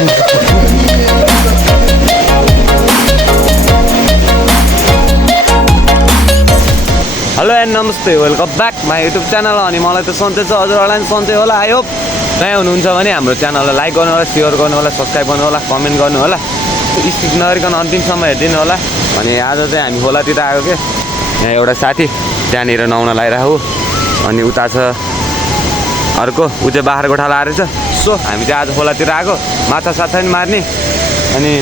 Hello and नमस्ते, welcome back my YouTube channel. अनि मलाई त सन्चै छ, हजुरहरूलाई पनि सन्चै होला। आई होप नयाँ हुनुहुन्छ भने हाम्रो च्यानललाई लाइक गर्नु होला, सेयर गर्नु होला, सब्सक्राइब गर्नु होला, कमेन्ट गर्नु होला, स्किप नगरिकन अन्तिमसम्म हेरिदिनु होला। अनि आज चाहिँ हामी खोलातिर आएको के, यहाँ एउटा साथी त्यहाँनिर नुहाउन लगाइरहेको, अनि उता छ अर्को, ऊ चाहिँ बाख्राकोटा लाएर छ। सो हामी चाहिँ आज खोलातिर आएको माछा साछा पनि मार्ने। अनि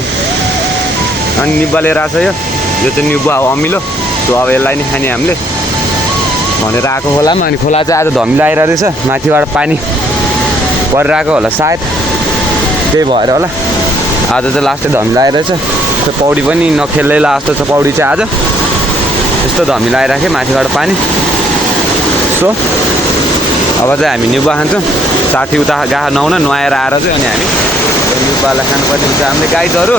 निब्बा लिएर आएको छ, यो चाहिँ निब्बा हो अमिलो। सो अब यसलाई नै खाने हामीले भनेर आएको खोलामा। अनि खोला चाहिँ आज धमिलो आइरहेको रहेछ, माथिबाट पानी परिरहेको होला सायद, त्यही भएर होला आज चाहिँ लास्टै धमिलो आइरहेछ। त्यो पौडी पनि नखेल्दै लास्ट छ पौडी चाहिँ आज, यस्तो धमिलो आइराख्यो माथिबाट पानी। सो अब चाहिँ हामी निब्बा खान्छौँ, साथी उता गएको नुहाएर आएर चाहिँ अनि हामी निब्बालाई खानुपर्ने हुन्छ हामीले गाइजहरू।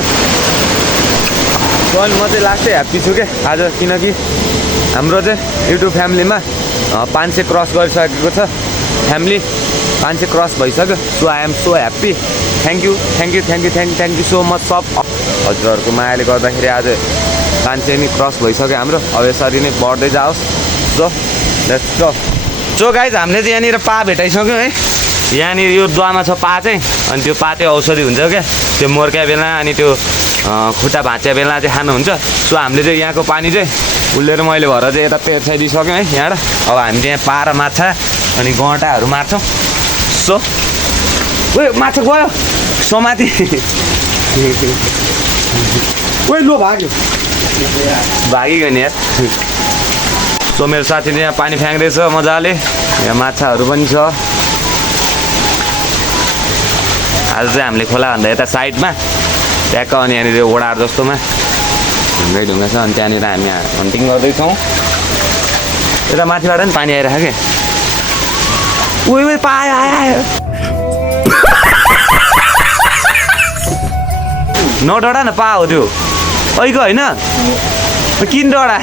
सो अनि म चाहिँ लास्टै ह्याप्पी छु क्या आज, किनकि हाम्रो चाहिँ युट्युब फ्यामिलीमा 500 क्रस गरिसकेको छ, फ्यामिली 500 क्रस भइसक्यो। So I am so happy. Thank you so much सब हजुरहरूको मायाले गर्दाखेरि आज 500 नि क्रस भइसक्यो हाम्रो। अब यसरी नै बढ्दै जाओस्। So let's go. So guys हामीले चाहिँ यहाँनिर पा भेटाइसक्यौँ है। यहाँनिर यो द्वामा छ पा चाहिँ, अनि त्यो पा चाहिँ औषधि हुन्छ क्या, त्यो मोर्का बेला अनि त्यो खुट्टा भाँच्या बेला चाहिँ खानुहुन्छ। सो हामीले चाहिँ यहाँको पानी चाहिँ उल्लेर मैले भएर चाहिँ यता पेर्छाइदिइसक्यौँ है यहाँबाट। अब हामी चाहिँ यहाँ पा र माछा अनि गँटाहरू मार्छौँ। सो ओ माछा गयो समाति, ओ लो भाग्यो नि यार। सो मेरो साथीले यहाँ पानी फ्याँक्दैछ मजाले, यहाँ माछाहरू पनि छ। आज चाहिँ हामीले खोलाभन्दा यता साइडमा ट्याक्क अनि यहाँनिर ओडार जस्तोमा ढुङ्गै ढुङ्गा छ, अनि त्यहाँनिर हामी हन्टिङ गर्दैछौँ। यता माथिबाट पनि पानी आइरहेको क्या, उयो पायो आयो नडडा न, पा हो त्यो ऐको होइन, किन डडा।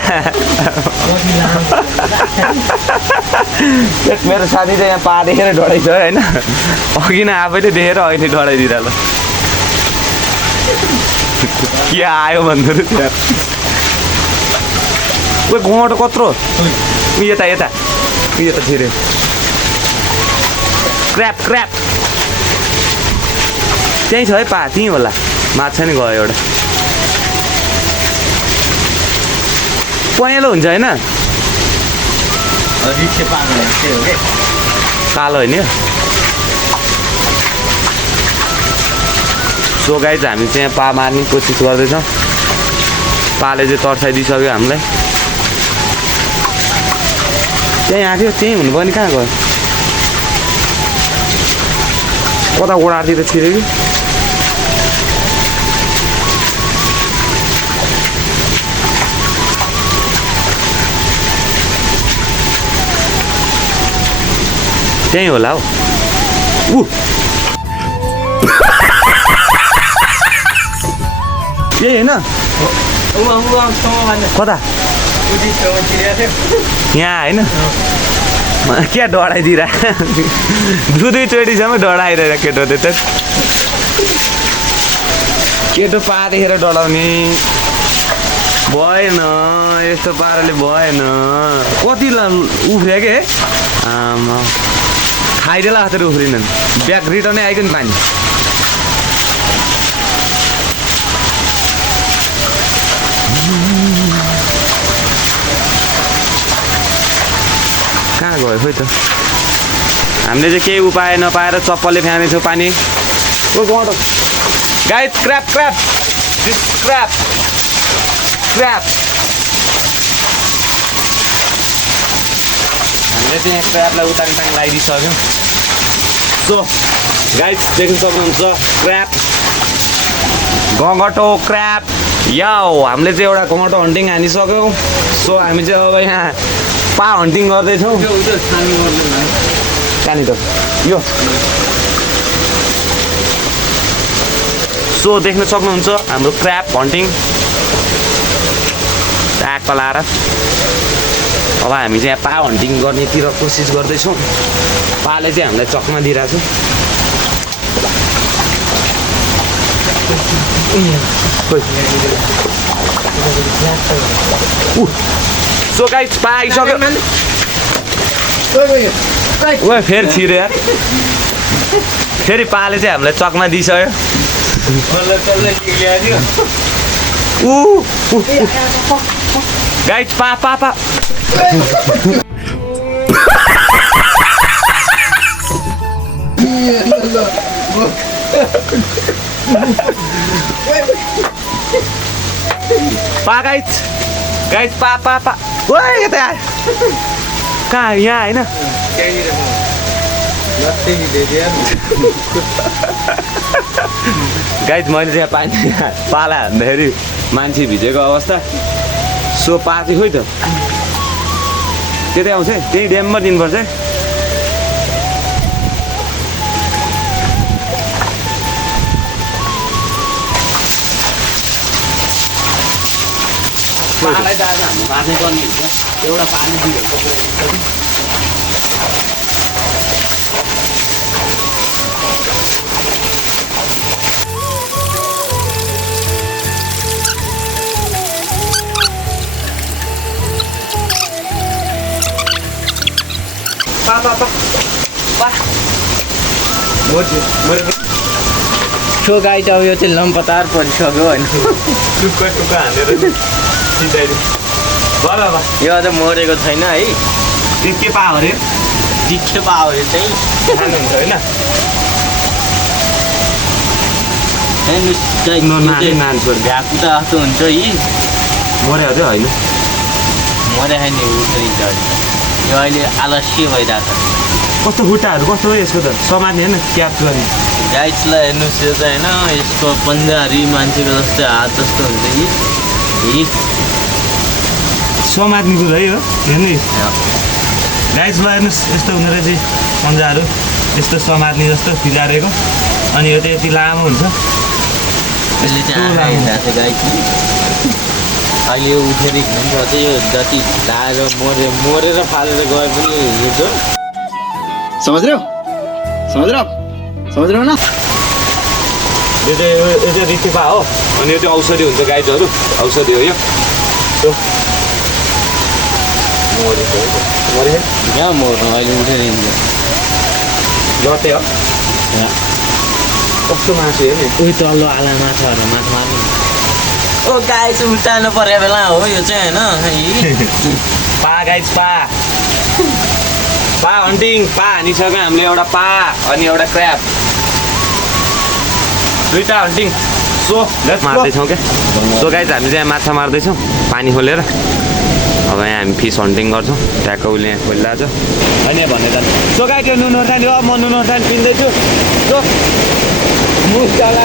मेरो साथी चाहिँ यहाँ पा देखेर डढाइछ होइन, अघि नै आफैले देखेर अहिले डढाइदिँदा ल के आयो भन्नु त्यहाँ। उयो गँटो कत्रो, यता छिर्यो। क्र्याप त्यहीँ छ है पा, त्यहीँ होला। माछा नि गयो एउटा, पहेँलो हुन्छ होइन, कालो होइन। सो गाइज हामी चाहिँ पा मार्ने कोसिस गर्दैछौँ। पाले चाहिँ तर्साइदिइसक्यो हामीलाई। त्यहीँ आएको त्यहीँ हुनुपर्ने, कहाँ गयो, कता ओडारतिर छिर्यो कि। त्यहीँ होला हौ। यही होइन कता यहाँ होइन, क्या डढाइदिएर दुईचोटिसम्म डढाइरहेर केटो त्यो त केटो पा देखेर डढाउने भएन, यस्तो पाराले भएन। कति उफ्रियो के खाइदेला हातेर उफ्रिनन्, ब्याग रिटर्नै आइकन नि पानी। कहाँ गयो खोइ त, हामीले चाहिँ केही उपाय नपाएर चप्पलले फ्याँक्दैछौँ पानी। ओ गँटो गाइस, क्र्याप हामीले चाहिँ क्र्यापलाई उताङ लगाइदिइसक्यौँ। सो गाइस देख्न सक्नुहुन्छ क्र्याप, गँगटो क्र्याप याओ। हामीले चाहिँ एउटा गँगटो हन्टिङ हानिसक्यौँ। सो हामी चाहिँ अब यहाँ पा हन्टिङ गर्दैछौँ। कहाँनिर यो, सो देख्न सक्नुहुन्छ हाम्रो क्र्याप हन्टिङ ट्याक्क लाएर। अब हामी चाहिँ पा हन्टिङ गर्नेतिर कोसिस गर्दैछौँ। पाले चाहिँ हामीलाई चकमा दिइरहेको छ। सो गाइस पाइसक्यो ओ फेरि छिर्यो यार फेरि पाले चाहिँ हामीलाई चकमा दिइसक्यो गाइस पा पा गाइस पा ओए यता आयो कहाँ यहाँ होइन गाइस मैले चाहिँ यहाँ पानी पाला हान्दाखेरि मान्छे भिजेको अवस्था सो पा चाहिँ खोइ त त्यतै आउँछ त्यही ड्याममा दिनुपर्छ है पालाई त आज हाम्रो मार्नै पर्ने हुन्छ एउटा पानी दिएको सो गाइस अब यो चाहिँ लम्पतार परिसक्यो होइन टुक्का हानेर यो अझ मरेको छैन है त्यो के पायो अरे के पायो अरे चाहिँ खानुहुन्छ होइन मान्छेहरू भ्याकु त जस्तो हुन्छ यी मऱ्यो अरे होइन मरे खाने उठिन्छ यो अहिले आलस्य भइरहेको छ कस्तो खुट्टाहरू कस्तो हो यसको त समात्ने होइन क्याप गर्ने गाइसलाई हेर्नुहोस् यो त होइन यसको पन्जारी मान्छेको जस्तै हात जस्तो हुन्छ यी समात्ने कुरो है हो हेर्नु गाइसलाई हेर्नुहोस् यस्तो हुँदो रहेछ पन्जाहरू यस्तो समात्ने जस्तो फिजारेको अनि यो चाहिँ यति लामो हुन्छ यसले चाहिँ आँखा गाइस अहिले यो उठेर हिँड्नु चाहिँ यो जति लाएर मरेर फालेर गए पनि हिँड्छ समझ रहे हो ना यो चाहिँ रिथिपा हो अनि यो चाहिँ औषधि हुन्छ गाईहरू औषधि हो यो यहाँ मर्नु अहिले उठेर हिँड्छ लटे हो कस्तो मासु हो नि उही तल्लो आला माछाहरू माछा मार्नु ओ गाई चाहिँ उल्टाल्नु पर्ने बेला हो यो चाहिँ होइन पा गाइस पा हन्टिङ पा हानिसक्यो हामीले एउटा पा अनि एउटा क्र्याब दुईवटा हन्टिङ सो मार्दैछौँ क्या सो गाइस हामी चाहिँ माछा मार्दैछौँ पानी खोलेर अब यहाँ हामी फिस हन्टिङ गर्छौँ ट्याक्क उसले यहाँ खोलिरहेको छ होइन भने त सो गाइस यो नुन खोर्सानी हो म नुन खोर्सानी पिन्दैछु सो मुस्टाला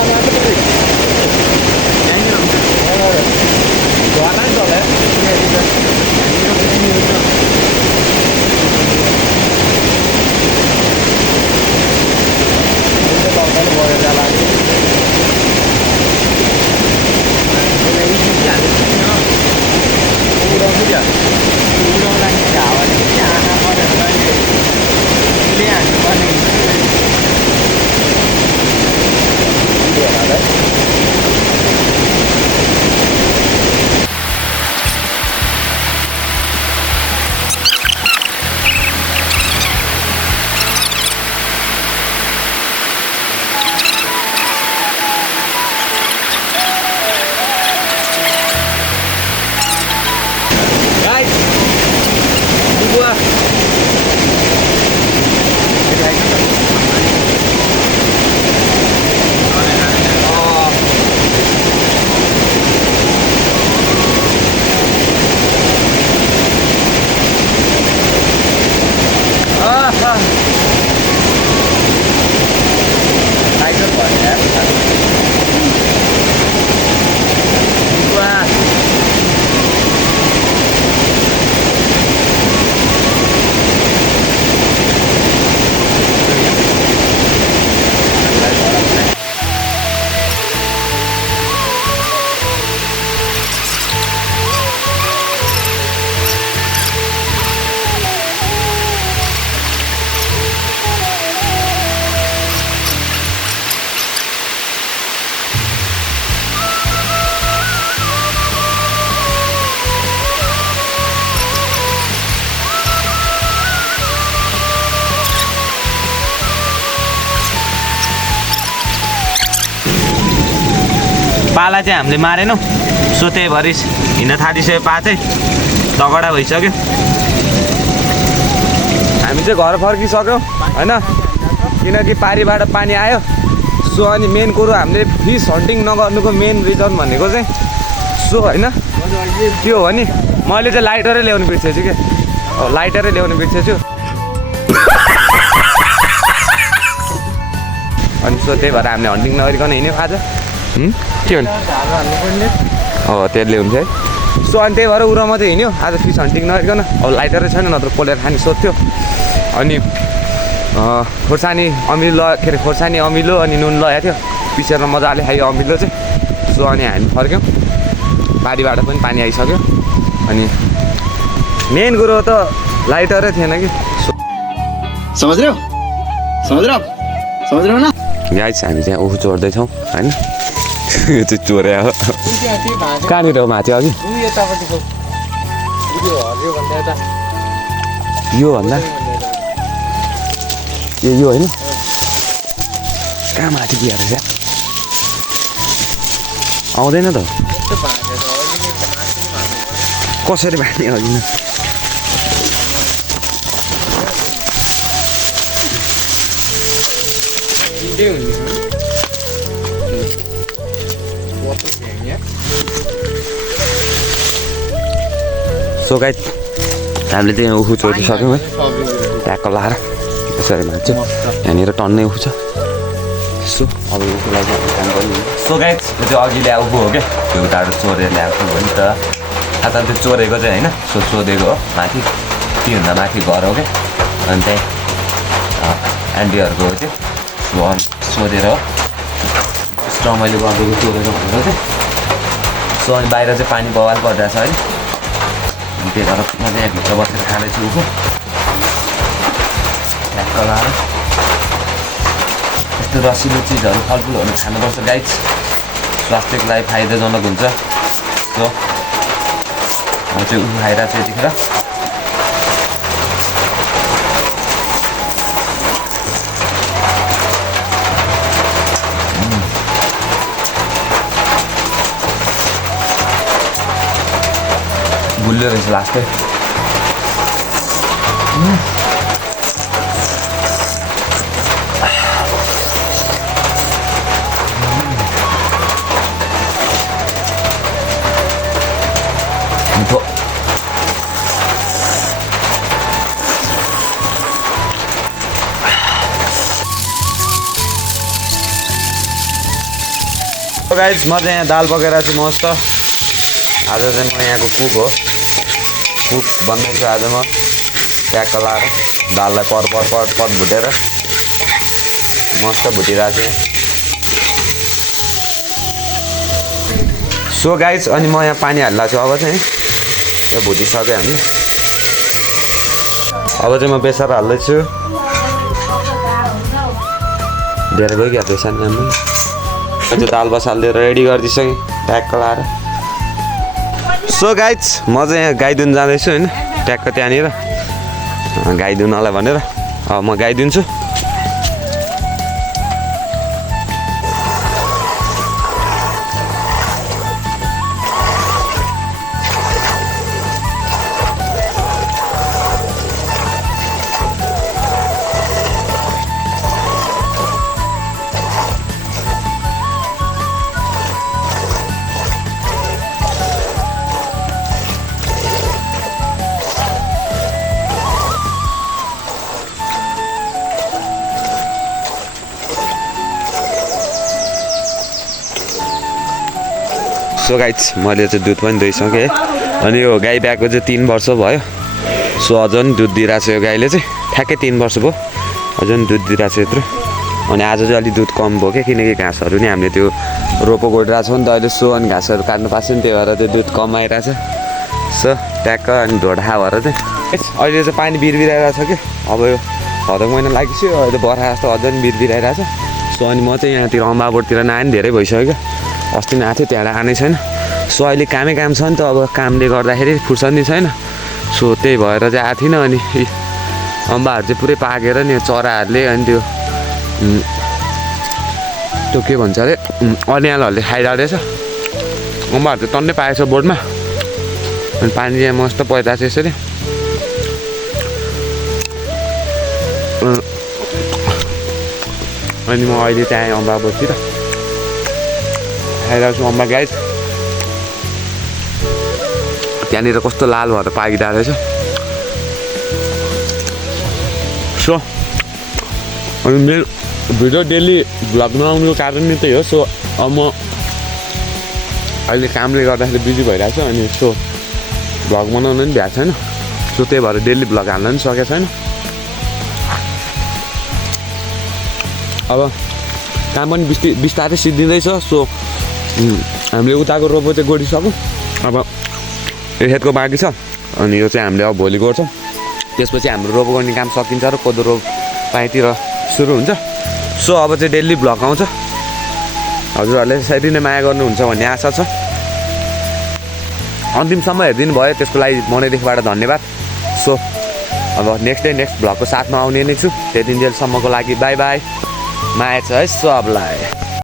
पाला चाहिँ हामीले मारेनौँ सो त्यही भएर हिँड्न थालिसक्यो पा चाहिँ तगडा भइसक्यो हामी चाहिँ घर फर्किसक्यौँ होइन किनकि पारीबाट पानी आयो सो अनि मेन कुरो हामीले फिस हन्टिङ नगर्नुको मेन रिजन भनेको चाहिँ सो होइन के हो भने मैले चाहिँ लाइटरै ल्याउनु बिर्सेछु क्या लाइटरै ल्याउनु बिर्सेछु अनि सो त्यही भएर हामीले हन्टिङ नगरिकन हिँड्यौँ आज के भन्नु हो त्यसले हुन्छ है सो अनि त्यही भएर उरो मात्रै हिँड्यो आज फिस हन्टिङ नगरिकन अब लाइटरै छैन नत्र पोलेर खाने सोध्थ्यो अनि खोर्सानी अमिलो के अरे खोर्सानी अमिलो अनि नुन लगाएको थियो पिसेर मजाले खायो अमिलो चाहिँ सो अनि हामी फर्क्यौँ बारीबाट पनि पानी आइसक्यो अनि मेन कुरो त लाइटरै थिएन कि समझ रहे हो ना गाइस हामी चाहिँ ओखु चोर्दैछौँ होइन यो चाहिँ चोरे हो कहाँनिर हो माथि अघि यो भन्दा यो होइन कहाँ माथि पुगेर रहेछ आउँदैन त कसरी भाग्ने अघि सो गाइस हामीले चाहिँ उखु चोरिसक्यौँ है ट्याक्क लाएर त्यसरी भाँच्यो यहाँनिर टन्नै उखु छ सो अब उखुलाई चाहिँ काम गर्नु सो गाइस त्यो चाहिँ अघि ल्याएको उखु हो क्या त्यो उताबाट चोरेर ल्याएको हो नि त आज त्यो चोरेको चाहिँ होइन सो सोधेको हो माथि त्योभन्दा माथि घर हो क्या अनि त्यही आन्टीहरूको हो चाहिँ सोधेर हो रमाइलो गरिदिएको चोरेको भनेर चाहिँ सो अनि बाहिर चाहिँ पानी बवाल परिरहेछ है त्यही भएर म चाहिँ यहाँभित्र बसेर खाँदैछु उखु ढ्याक्क लाएर यस्तो रसिलो चिजहरू फलफुलहरू खानुपर्छ गाइस स्वास्थ्यको लागि फाइदाजनक हुन्छ सो म चाहिँ उखु खाइरहेको छु यतिखेर गुलियो रहेछ लास्टै गाइस म चाहिँ यहाँ दाल पकाइरहेको छु मस्त आज चाहिँ म यहाँको कुक हो कुक बन्दैछु आज म ट्याक्क लाएर दाललाई पट भुटेर मस्त भुटिरहेको छु सो गाइस अनि म यहाँ पानी हालिरहेको छु अब चाहिँ यो भुटिसक्यो हामी अब चाहिँ म बेसार हाल्दैछु धेरै गइगयो बेसार राम्रो त्यो दाल बसालेर रेडी गरिदिइसकेँ ट्याक्क लाएर सो गाइस म चाहिँ यहाँ गाई दुहुन जाँदैछु होइन ट्याक्क त्यहाँनिर गाई दुहुनलाई भनेर अब म गाई दुन्छु सो गाइस मैले चाहिँ दुध पनि दुइसकेँ है अनि यो गाई ब्याएको चाहिँ 3 वर्ष भयो सो अझ पनि दुध दिइरहेको छ यो गाईले चाहिँ ठ्याक्कै 3 वर्ष भयो अझ पनि दुध दिइरहेको छ यत्रो अनि आज चाहिँ अलिक दुध कम भयो क्या किनकि घाँसहरू नि हामीले त्यो रोपो गोडिरहेको छौँ नि त अहिले सो अनि घाँसहरू काट्नु पाएको छ नि त्यही भएर त्यो दुध कम आइरहेछ सो ट्याक्क अनि ढोडा भएर चाहिँ अहिले चाहिँ पानी बिरबिराइरहेको छ कि अब यो भदौ महिना लागिसक्यो अहिले बर्खा जस्तो अझ पनि बिरबिराइरहेछ सो अनि म चाहिँ यहाँतिर अम्बाबोटतिर नआए नि धेरै भइसक्यो क्या अस्ति पनि आएको थियो त्यहाँबाट आनै छैन सो अहिले कामै काम छ नि त अब कामले गर्दाखेरि फुर्सद छैन सो त्यही भएर चाहिँ आएको थिइनँ अनि अम्बाहरू चाहिँ पुरै पाकेर नि चराहरूले अनि त्यो के भन्छ अरे अनियालहरूले खाइरहेको रहेछ सो अनि त्यही भएर चाहिँ आएको छैन अनि अहिले चाहिँ पानी बिरबिराइरहेको छ कि अब यो भदौ महिना लागिसक्यो अहिले बर्खा जस्तो अझ पनि बिरबिराइरहेछ सो अनि म चाहिँ यहाँतिर अम्बाबोटतिर नआए नि धेरै भइसक्यो क्या अस्ति पनि आएको थियो त्यहाँबाट आनै छैन सो अहिले कामै काम छ नि त अब कामले गर्दाखेरि फुर्सद छैन सो त्यही भएर चाहिँ आएको थिइनँ अनि अम्बाहरू चाहिँ पुरै पाकेर नि चराहरूले अनि त्यो के भन्छ अरे गुम्बाहरू चाहिँ टन्नै पाएछ बोटमा अनि पानी चाहिँ मस्त परिरहेको छ यसरी अनि म अहिले चाहिँ अम्बा बोटतिर खाइरहेको छु अम्बा गाइस त्यहाँनिर कस्तो लाल भएर पाकिरहेको रहेछ सो अनि मेरो भिडियो डेली भ्लग नआउनुको कारण नै त्यही हो सो अब म अहिले कामले गर्दाखेरि बिजी भइरहेको छु अनि सो भ्लग बनाउनु पनि भ्याएको छैन सो त्यही भएर डेली भ्लग हाल्न पनि सकेको छैन अब काम पनि बिस्तारै सिद्धिँदैछ सो हामीले उताको रोपो चाहिँ गोडिसक्यौँ अब यो खेतको बाँकी छ अनि यो चाहिँ हामीले अब भोलि गर्छौँ त्यसपछि हाम्रो रोप गर्ने काम सकिन्छ र कोदो रोप पाइतिर सुरु हुन्छ सो अब चाहिँ डेली भ्लग आउँछ हजुरहरूले यसरी नै माया गर्नुहुन्छ भन्ने आशा छ अन्तिमसम्म हेरिदिनु भयो त्यसको लागि मनैदेखिबाट धन्यवाद सो अब नेक्स्ट डे नेक्स्ट भ्लगको साथमा आउने नै छु त्यति जेलसम्मको लागि बाई बाई माया छ है सबलाई